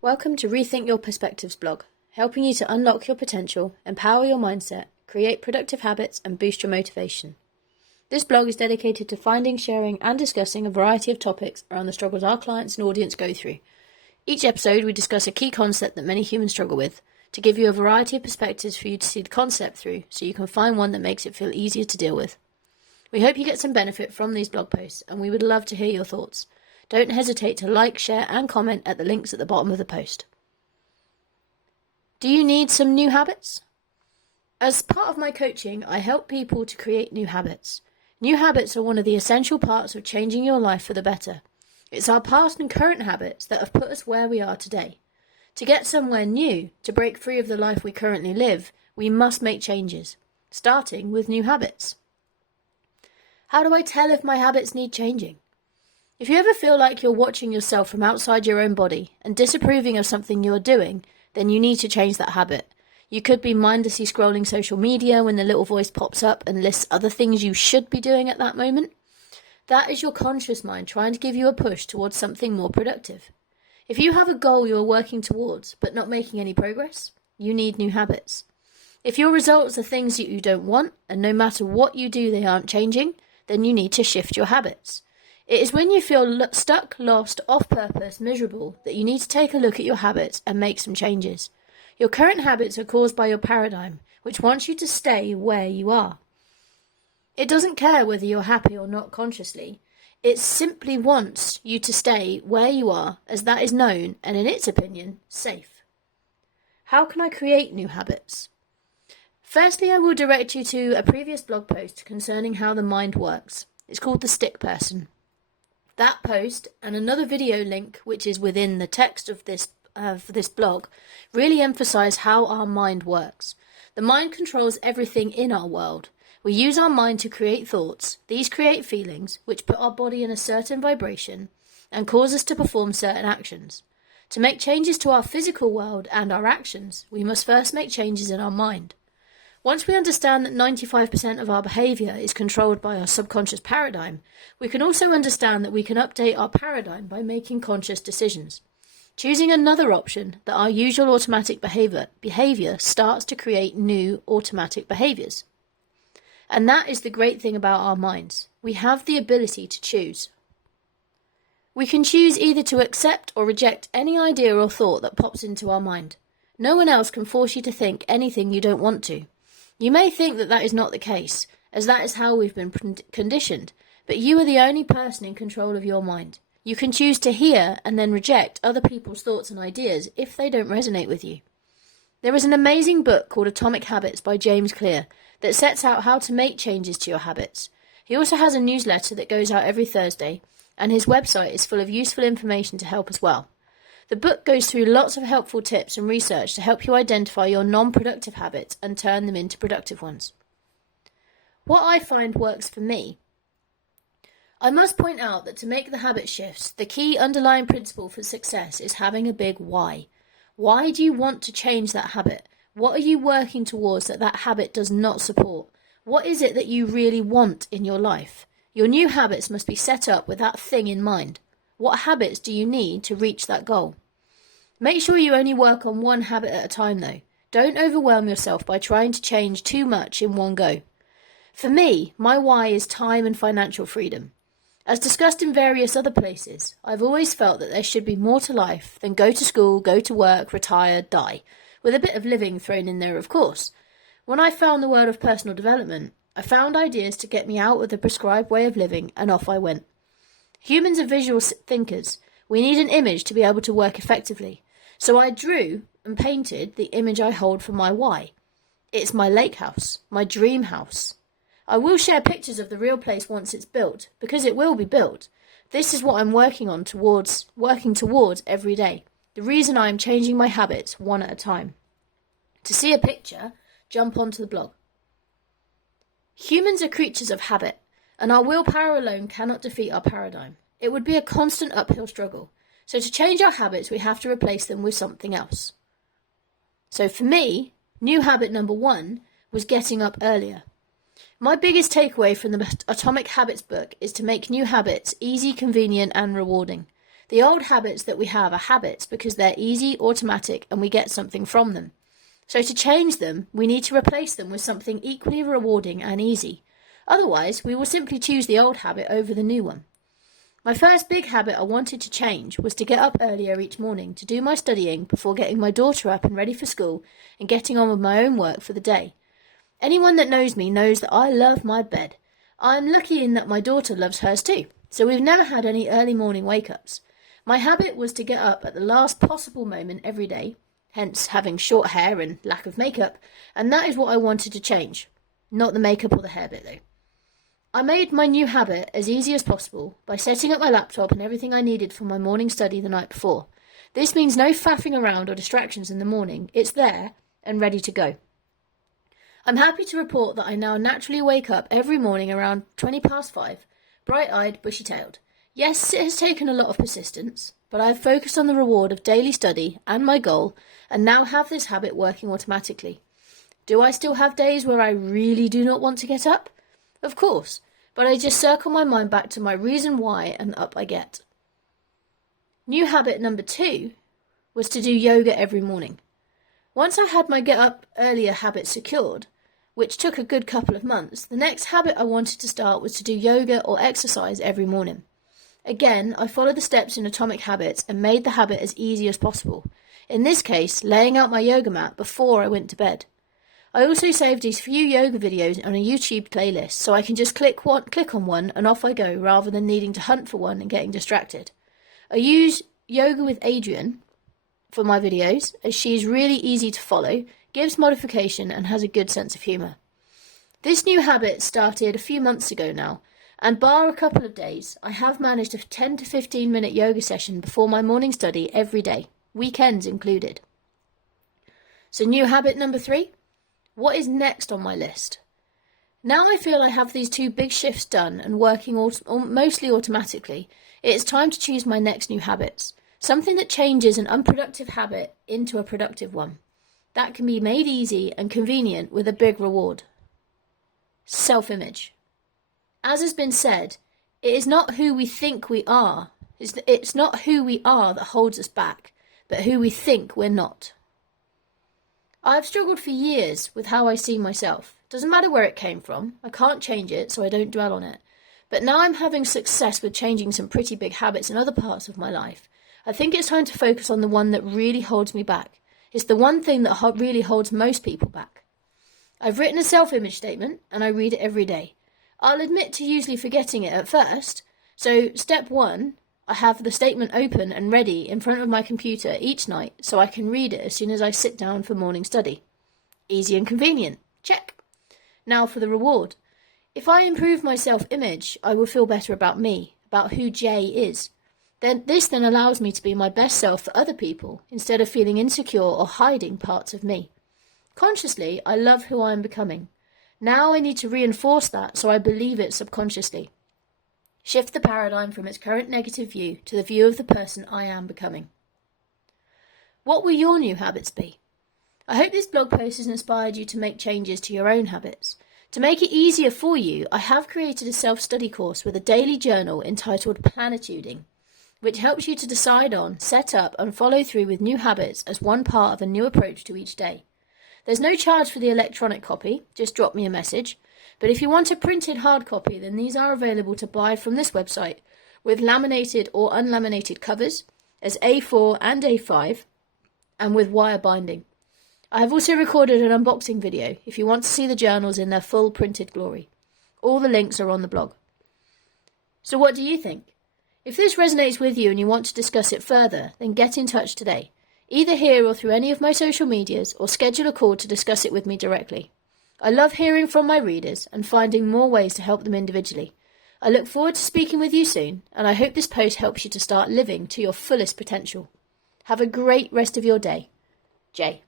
Welcome to Rethink Your Perspectives blog, helping you to unlock your potential, empower your mindset, create productive habits and boost your motivation. This blog is dedicated to finding, sharing and discussing a variety of topics around the struggles our clients and audience go through. Each episode we discuss a key concept that many humans struggle with, to give you a variety of perspectives for you to see the concept through so you can find one that makes it feel easier to deal with. We hope you get some benefit from these blog posts and we would love to hear your thoughts. Don't hesitate to like, share and comment at the links at the bottom of the post. Do you need some new habits? As part of my coaching, I help people to create new habits. New habits are one of the essential parts of changing your life for the better. It's our past and current habits that have put us where we are today. To get somewhere new, to break free of the life we currently live, we must make changes, starting with new habits. How do I tell if my habits need changing? If you ever feel like you're watching yourself from outside your own body and disapproving of something you're doing, then you need to change that habit. You could be mindlessly scrolling social media when the little voice pops up and lists other things you should be doing at that moment. That is your conscious mind trying to give you a push towards something more productive. If you have a goal you are working towards but not making any progress, you need new habits. If your results are things that you don't want and no matter what you do they aren't changing, then you need to shift your habits. It is when you feel stuck, lost, off purpose, miserable, that you need to take a look at your habits and make some changes. Your current habits are caused by your paradigm, which wants you to stay where you are. It doesn't care whether you're happy or not consciously. It simply wants you to stay where you are, as that is known and, in its opinion, safe. How can I create new habits? Firstly, I will direct you to a previous blog post concerning how the mind works. It's called The Stick Person. That post and another video link, which is within the text of this blog, really emphasise how our mind works. The mind controls everything in our world. We use our mind to create thoughts. These create feelings, which put our body in a certain vibration and cause us to perform certain actions. To make changes to our physical world and our actions, we must first make changes in our mind. Once we understand that 95% of our behaviour is controlled by our subconscious paradigm, we can also understand that we can update our paradigm by making conscious decisions. Choosing another option, that our usual automatic behaviour starts to create new automatic behaviours. And that is the great thing about our minds. We have the ability to choose. We can choose either to accept or reject any idea or thought that pops into our mind. No one else can force you to think anything you don't want to. You may think that that is not the case, as that is how we've been conditioned, but you are the only person in control of your mind. You can choose to hear and then reject other people's thoughts and ideas if they don't resonate with you. There is an amazing book called Atomic Habits by James Clear that sets out how to make changes to your habits. He also has a newsletter that goes out every Thursday, and his website is full of useful information to help as well. The book goes through lots of helpful tips and research to help you identify your non-productive habits and turn them into productive ones. What I find works for me. I must point out that to make the habit shifts, the key underlying principle for success is having a big why. Why do you want to change that habit? What are you working towards that habit does not support? What is it that you really want in your life? Your new habits must be set up with that thing in mind. What habits do you need to reach that goal? Make sure you only work on one habit at a time though. Don't overwhelm yourself by trying to change too much in one go. For me, my why is time and financial freedom. As discussed in various other places, I've always felt that there should be more to life than go to school, go to work, retire, die, with a bit of living thrown in there of course. When I found the world of personal development, I found ideas to get me out of the prescribed way of living and off I went. Humans are visual thinkers. We need an image to be able to work effectively. So I drew and painted the image I hold for my why. It's my lake house, my dream house. I will share pictures of the real place once it's built, because it will be built. This is what I'm working towards every day. The reason I am changing my habits one at a time. To see a picture, jump onto the blog. Humans are creatures of habit. And our willpower alone cannot defeat our paradigm. It would be a constant uphill struggle. So to change our habits, we have to replace them with something else. So for me, new habit number 1 was getting up earlier. My biggest takeaway from the Atomic Habits book is to make new habits easy, convenient and rewarding. The old habits that we have are habits because they're easy, automatic, and we get something from them. So to change them, we need to replace them with something equally rewarding and easy. Otherwise, we will simply choose the old habit over the new one. My first big habit I wanted to change was to get up earlier each morning to do my studying before getting my daughter up and ready for school and getting on with my own work for the day. Anyone that knows me knows that I love my bed. I'm lucky in that my daughter loves hers too, so we've never had any early morning wake-ups. My habit was to get up at the last possible moment every day, hence having short hair and lack of makeup, and that is what I wanted to change. Not the makeup or the hair bit though. I made my new habit as easy as possible by setting up my laptop and everything I needed for my morning study the night before. This means no faffing around or distractions in the morning. It's there and ready to go. I'm happy to report that I now naturally wake up every morning around 5:20, bright-eyed, bushy-tailed. Yes, it has taken a lot of persistence, but I've focused on the reward of daily study and my goal, and now have this habit working automatically. Do I still have days where I really do not want to get up? Of course, but I just circle my mind back to my reason why and up I get. New habit number 2 was to do yoga every morning. Once I had my get up earlier habit secured, which took a good couple of months, the next habit I wanted to start was to do yoga or exercise every morning. Again, I followed the steps in Atomic Habits and made the habit as easy as possible. In this case, laying out my yoga mat before I went to bed. I also saved these few yoga videos on a YouTube playlist so I can just click on one and off I go rather than needing to hunt for one and getting distracted. I use Yoga with Adriene for my videos as she is really easy to follow, gives modification and has a good sense of humour. This new habit started a few months ago now, and bar a couple of days, I have managed a 10 to 15 minute yoga session before my morning study every day, weekends included. So new habit number 3, what is next on my list? Now I feel I have these 2 big shifts done and working mostly automatically, it is time to choose my next new habits, something that changes an unproductive habit into a productive one. That can be made easy and convenient with a big reward. Self-image. As has been said, it is not who we think we are. It's not who we are that holds us back, but who we think we're not. I have struggled for years with how I see myself. Doesn't matter where it came from. I can't change it, so I don't dwell on it. But now I'm having success with changing some pretty big habits in other parts of my life. I think it's time to focus on the one that really holds me back. It's the one thing that really holds most people back. I've written a self-image statement and I read it every day. I'll admit to usually forgetting it at first. So step 1, I have the statement open and ready in front of my computer each night so I can read it as soon as I sit down for morning study. Easy and convenient. Check. Now for the reward. If I improve my self-image, I will feel better about me, about who Jaiye is. This allows me to be my best self for other people, instead of feeling insecure or hiding parts of me. Consciously, I love who I am becoming. Now I need to reinforce that so I believe it subconsciously. Shift the paradigm from its current negative view to the view of the person I am becoming. What will your new habits be? I hope this blog post has inspired you to make changes to your own habits. To make it easier for you, I have created a self-study course with a daily journal entitled Planituding, which helps you to decide on, set up and follow through with new habits as one part of a new approach to each day. There's no charge for the electronic copy, just drop me a message. But if you want a printed hard copy, then these are available to buy from this website with laminated or unlaminated covers as A4 and A5 and with wire binding. I have also recorded an unboxing video if you want to see the journals in their full printed glory. All the links are on the blog. So what do you think? If this resonates with you and you want to discuss it further, then get in touch today, either here or through any of my social medias, or schedule a call to discuss it with me directly. I love hearing from my readers and finding more ways to help them individually. I look forward to speaking with you soon, and I hope this post helps you to start living to your fullest potential. Have a great rest of your day. Jaiye.